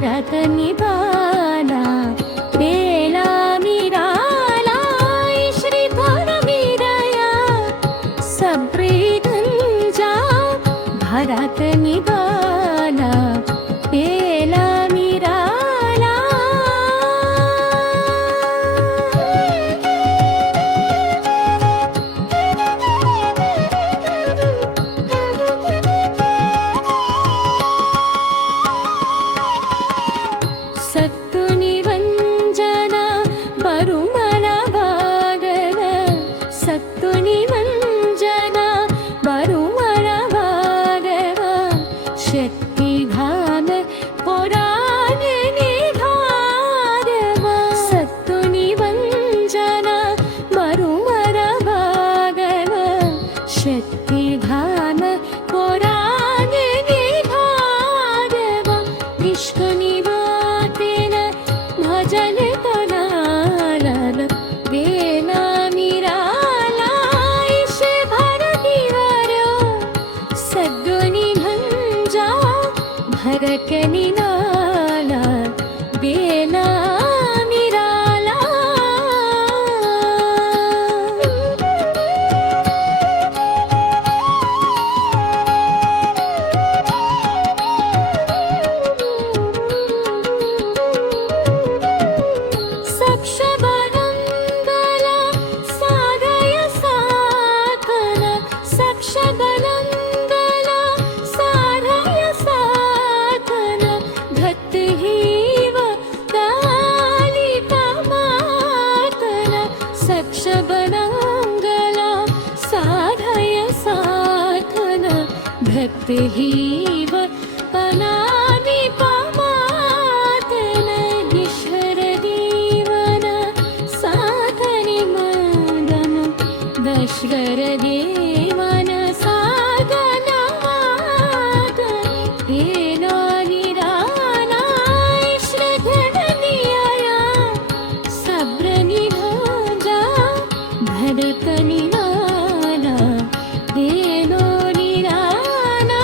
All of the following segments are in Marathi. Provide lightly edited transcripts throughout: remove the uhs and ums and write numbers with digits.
भरत निभाला बेला मिराला श्रीधर मीरया सबरी गंजा भरत निभाला बेला मिराला सत्तु निरंजना बरुमल भागव सत्तु निरंजना बरुमल भागव शक्ति धाम पुराण निधारव सत्तु निरंजना बरुमल भागव शक्ति धाम पुराण निधारव इष्ट निवातेन भजन तनालल बेला मिराला ईशे भरतिवरो सद्गुनि भंजा भरत निनाला बेला मिराला सक्षबलंगला साधय साधन सक्षबलंगला साधय साधन धत्हीव कालिकमातन सक्षबलंगला साधय साधन भक्तिहीव पनानि पमातन ईश्वर दीवन साधनि मदन दशगर देवन साधन मादन हेलो निराला श्रद्धनिया सब्रनि भोजा भरत निराला हेलो निराला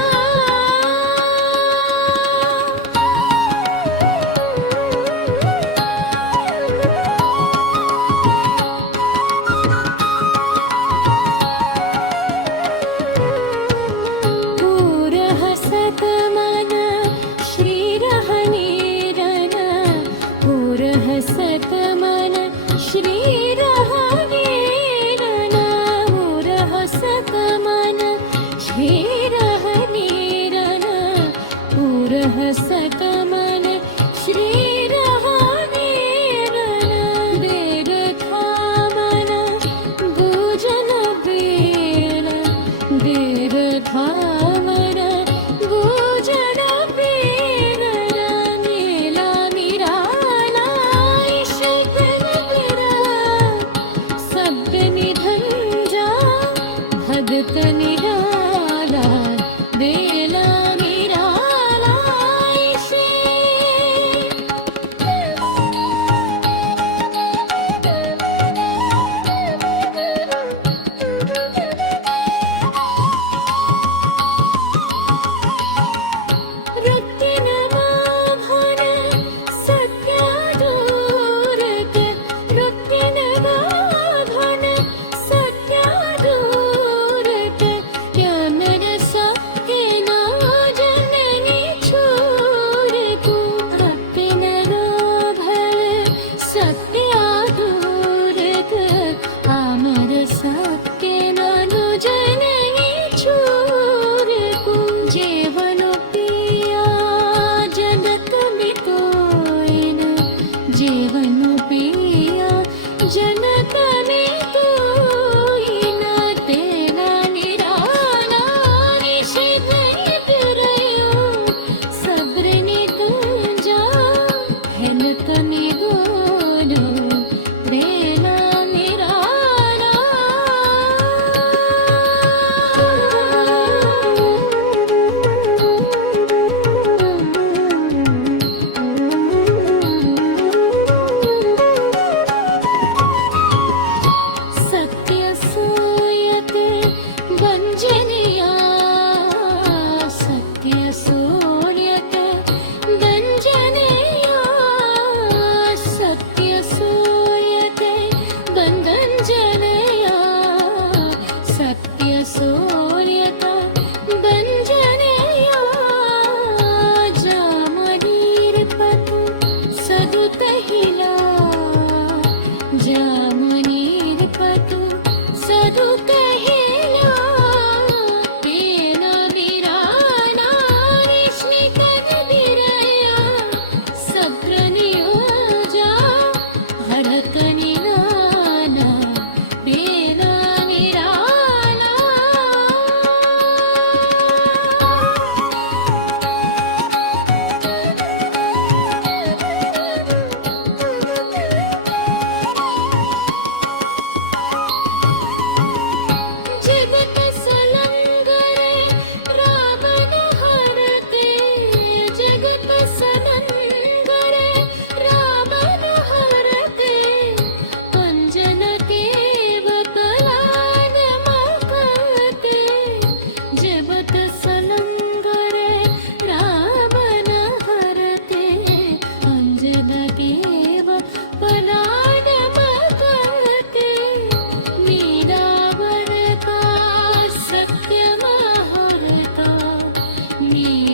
पूरहसत मन श्रीरहनीरन पूरहसत मन श्रीरहनीरन पूरहसत मन श्रीरहनीरन पूरहसत मन